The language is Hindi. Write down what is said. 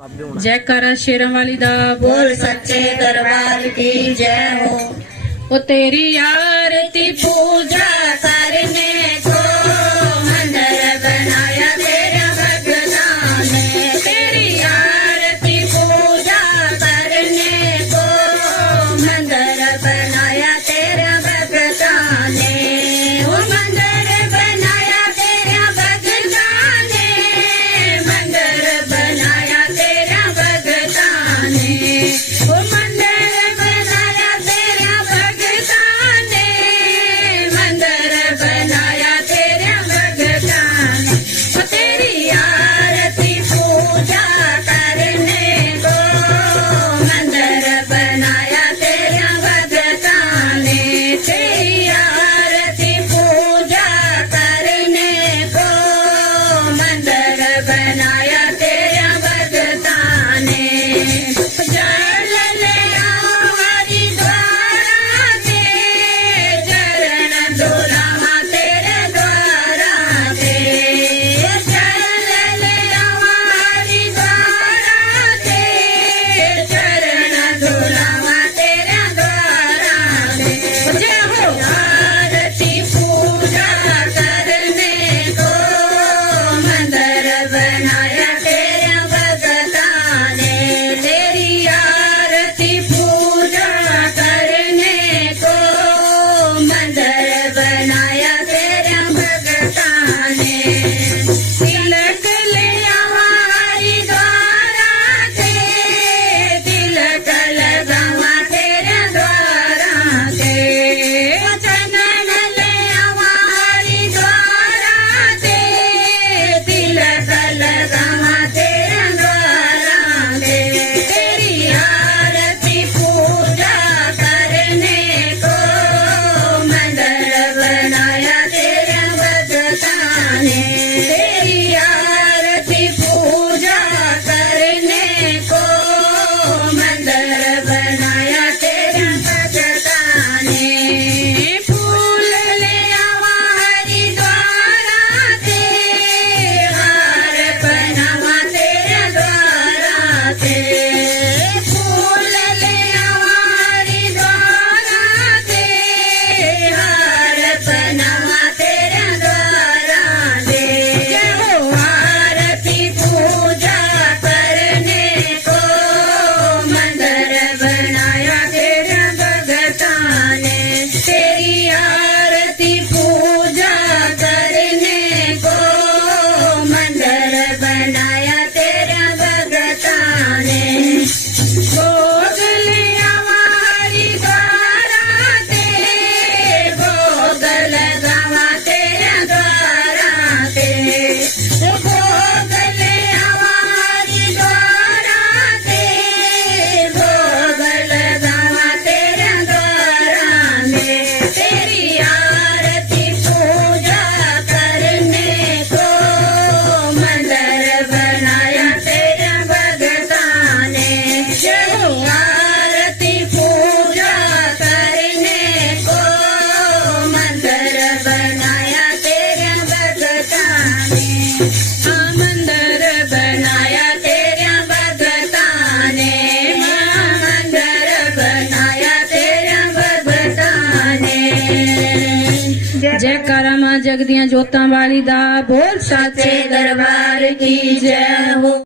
जयकारा शेरों वाली दा बोल सच्चे दरबार की जय हो। ओ तेरी आरती पूजा करने को मंदिर बनाया तेरा भगवान ने। तेरी आरती पूजा करने को मंदिर बनाया तेरा भगवान ने। वो मंदिर बनाया तेरा भगवान ने। मंदिर बनाया तेरा भगवान ने। वो मंदिर बनाया तेरा भगवान ने। मंदिर बनाया तेरा भगवान ने। वो तेरी आरती पूजा करने को मंदिर बनाया तेरा भगवान ने। तेरी आरती पूजा करने को मंदिर बनाया तेरा भगवान ने। जल ले आओ हरिद्वारा से, चरण धुलावा तेरे द्वारा से। जल ले आओ हरिद्वारा से, चरण धुलावा तेरे द्वारा से। जय हो। आरती पूजा करने को मंदिर बनाया तेरा भगवान ने। तेरी आरती पूजा करने को मंदिर बनाया तेरा भगवान ने। तिलक ले आवा हरिद्वारा से, तिलक लगावा तेरे द्वारा से। चंदन ले आवा हरिद्वारा से, तिलक लगावा तेरे द्वारा से। तेरी आरती पूजा करने को मंदिर बनाया तेरा भगवान ने। तेरी आरती पूजा करने को मंदिर बनाया तेरा भगवान ने। फूल ले आवा हरिद्वारा से, हार बनावा तेरा द्वारा से। फूल ले आवा हरिद्वारा से, हार बनावा तेरा द्वारा से। जय हो। आरती पूजा करने को मंदिर बनाया तेरा भगवान ने। तेरी आरती पूजा करने को मंदिर बनाया तेरा भगवान ने। भोग ले आवा हरिद्वारा से, भोग लगावा तेरा द्वारा से। भोग ले आवा हरिद्वारा से, भोग लगावा तेरा द्वारा से। तेरी आरती पूजा करने को मंदिर बनाया तेरा भगवान ने। जय हो। आरती पूजा करने को मंदिर बनाया तेरा भगवान ने। हाँ, मंदिर बनाया तेरा भगवान ने। हाँ, मंदिर बनाया तेरा भगवान ने। जयकारा मां जगदियां जोतां वाली दा बोल सच्चे दरबार की जय हो।